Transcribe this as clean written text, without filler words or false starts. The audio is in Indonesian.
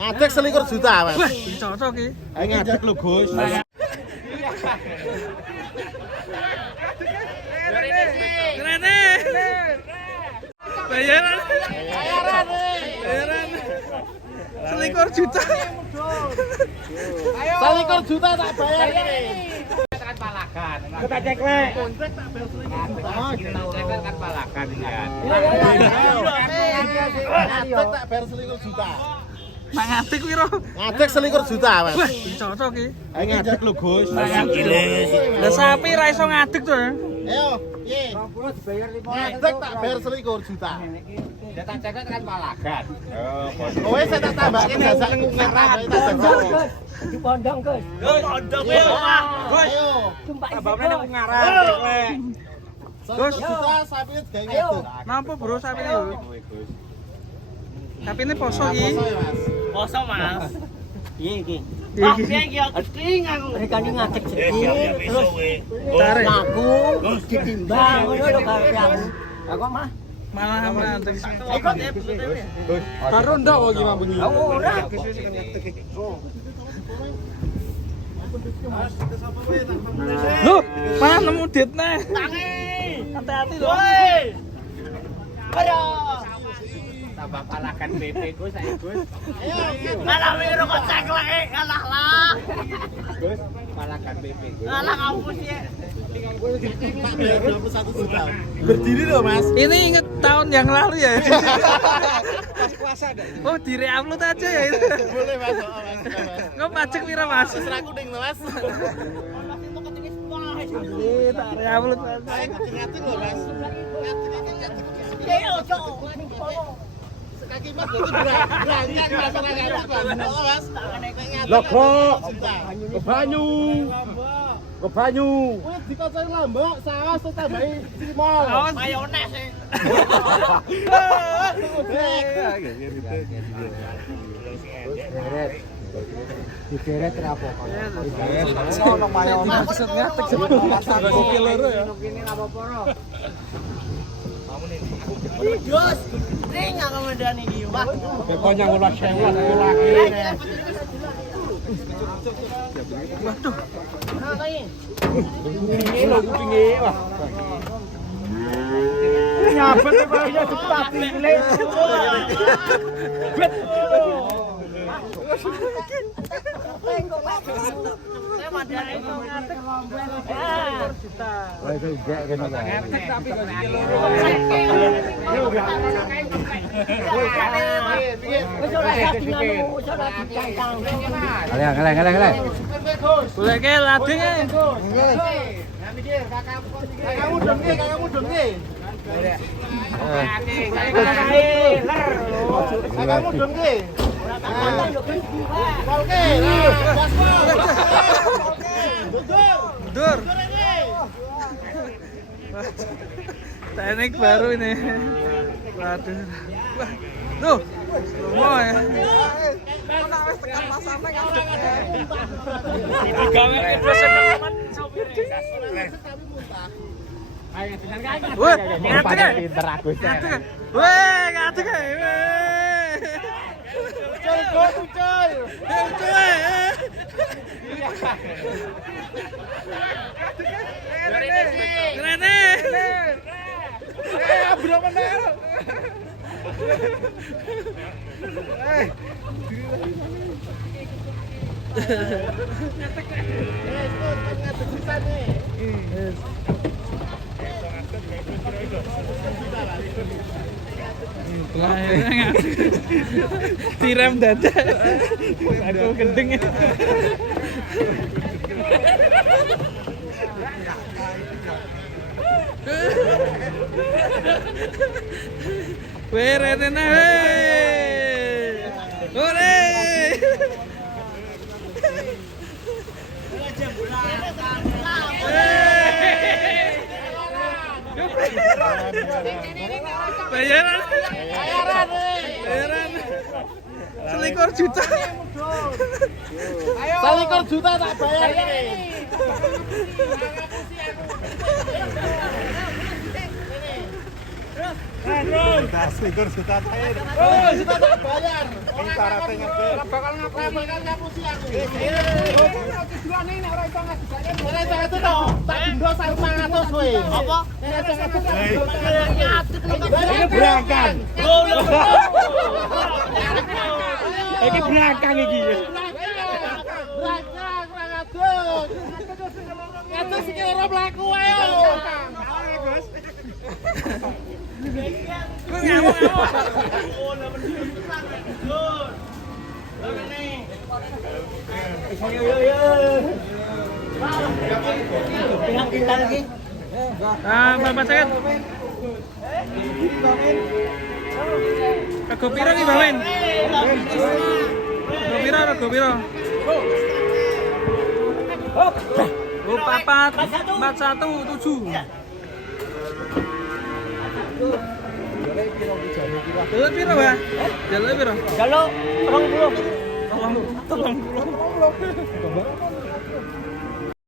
Ngadeg 21 juta, Mas. Cocok iki. Ayo ngadeg lho, Gus. Rene. Bayaran. 21 juta. 21 juta tak bayar ini. Kan palakan. Kita cek le. Kontrak tak bayar 21. Kan palakan ya. Ngadeg tak bayar 21 juta. Mak ngadeg piro? Ngadeg 21 juta, Mas. Cocok iki. Ayo ngadeg lho, Gus. Lah sapi ra iso ngadeg to. Ayo, piye? Ngadeg tak bayar 21 juta. Ya tak cek kan palakan. Kowe saya tak tambahin jasa ngarah tak tambahin. Di pondong, Gus. Pondok ya, Pak. Ayo. Tambahne nang ngarah. 1 juta sapi gawe ngedeg. Napa bro sapi iki? Sapi ini poso iki. Poso, Mas. Piye iki? Wah, piye iki ading aku. Rekane ngadeg jeding terus tarik. laku ditimbang ngono lho karo aku. Lah kok mah Malah ngadeg. Karo ndak kok iki mampu. ora. Loh, malah nemu ditne. Hati-hati lho. Ayo. Tambah palakan BP Gus, ayo Gus. Malah wiro kok cekleke kalah lah. Gus, palakan BP Gus. Kalah kampus ya. Tak bayar 21 juta. Berdiri loh, Mas. Ini inget tahun yang lalu ya. Pas puasa ada. Oh, di-reupload aja ya itu. Boleh, Mas. Oh, Mas. Nggak pajak pira, Mas? Serah kuning loh, Mas. Tak reupload, Mas. Ayo ngadeg loh, Mas. Ayo, Cok. Kaki Mas berarti berangkat masyarakat, Mas. Lah kok ke banyu. Ke banyu. Kowe dikocok lambok, saus terus tambahi cimol. Mayones e. Digeret ra apa-apa. Ono mayones maksud ngadeg sebab gokil loro ya. Ini apa-apa ro. Dos, ring aku medani iki, Pak. Pokoknya ulah sewa Waduh. Nah, kae. Ini lho kupinge wah. Nyabet kok ya dipati le. Bet. Saya mandani ngadeg lomben. Wah itu gak kena. Kalian. Boleh ke lading ya. Kakakmu dong nggih. Kakakmu dong nggih. Oke, Dur. Teknik baru ini. Waduh. Wah. Tuh. Semua ya. Itu gawe itu seneng sopir. Ayo dengan kaki. Wah, ngadeg. Pinter aku. Ngadeg. Weh, ngadeg. Muncul. Rene. Bro menel. Tiram dada. Aduh gendeng. Weh Rene weh. Ore. Bayaran. 21 juta. 21 juta tak bayar ini. Selikur juta cair. Juta tak bayar. Ini syaratnya ngebel. Bakal ngapel kan ngapusi aku. Tujuan ini ora iso ngasih. Ora iso itu toh. Tak denda 500 kowe. Apa? Ora iso ngasih. Berangkat. Iki belakang iki. Berangkat, ngatus. Ngatus iki ora mlaku ayo. Kita lagi. Bapak sakit. Rego piro iki, Bawen? Rego piro? Oh, 417. Jalur piro, Pak? Jalur piro? Kalau 30. Tolong.